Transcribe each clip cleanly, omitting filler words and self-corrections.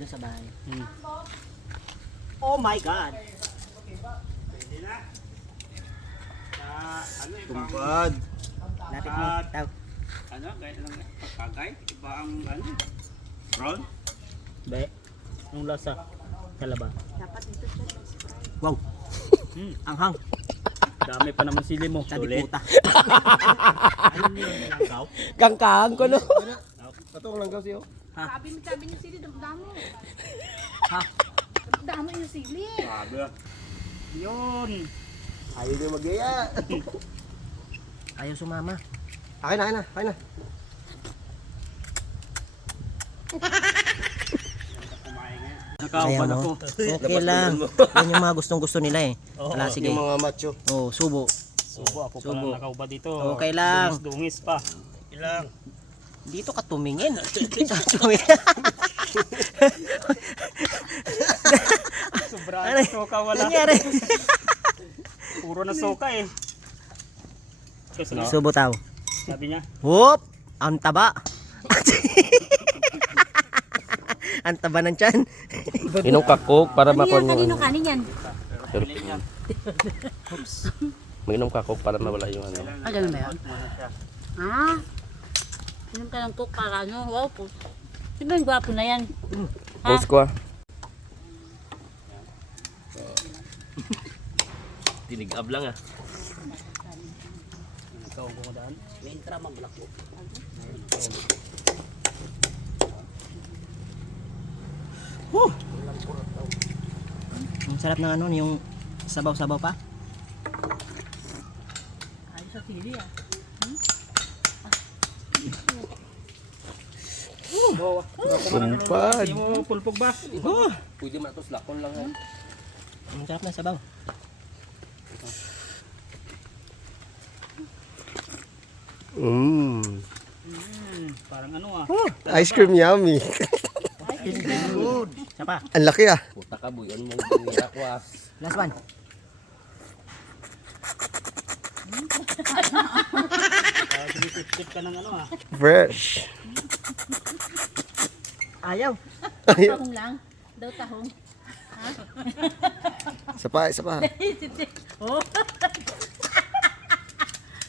Sa bahay. Oh my God! Pwede na. Ano Tumpad. Lapit mo. Taw. Ano? Gaya lang pagkagay? Iba ang ano? Brown? Be, yung lasa. Kalaba. Dapat dito siya subscribe. Wow! Anghang. Dami pa naman sili mo. Sabi Sulit. puta. Ayun yun, langgaw. Kangkang ko no. Patong lang daw siyo. Sabi niyo sili, damdamo. Ha? Damdamo yung sili. Sabi ah. Yun. Ayaw niyo mag-iya. Ayaw sumama. Akin na, akin na. Kumain nga. Nakaupan Ayaw, ako. Okay lang. Yan yung mga gustong gusto nila eh. Wala, sige. Yung mga macho. Oh, subo. Subo, ako pala Subo. nakaupa dito. Okay lang. Dungis pa. Ilang. Dito ka tumingin. Dito ka tumingin. Sobrang soka wala. Nangyari. Puro na soka eh. Kasi no, Subo taw. sabi niya, Whoop! Ang taba. Ang taba ng tiyan. Inong kakok para makuha Kanino kanin yan? Mag-inom kakok para mawala yung ano. Ah, ganun ba yan? Ah? Inom ka ng coke para ano? Wow po. Diba yung gwapo na yan? Post ko ah. Tinigab lang ah. ikaw ang kumadaan. Ang sarap ng ano, yung sabaw-sabaw pa. Ayos sa sili ah. Sumpad. Hindi mo pulpog ba? Pwede man ito slakon lang ha. Ang sarap ng sabaw. Parang ano ah. Ice cream yummy. Good. Isa pa. Ang laki ah. Puta ka, buyon mo yung ko ah. Last one. Sumisip ka ng ano ah. Fresh. Ayaw. Tahong lang. Daw tahong. Isa pa, isa pa. Oh.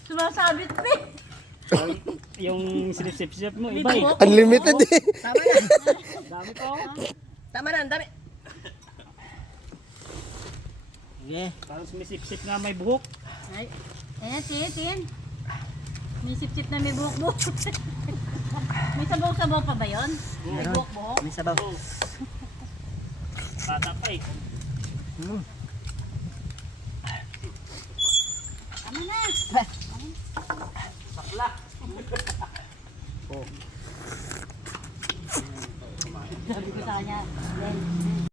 Sumasabit pa eh. Yung sinip-sip mo, iba eh. Unlimited eh. Tama na. Dami pa oh. Tama na, ang dami. Sige. Parang sumisip-sip nga may buhok. Ay, ayan, tin. May sip-sip na may buhok-buhok. May sabaw-sabaw pa ba yun? May Meron. buhok-buhok? May sabaw. Bata pa eh. Ano na? Sabi ko sa kanya,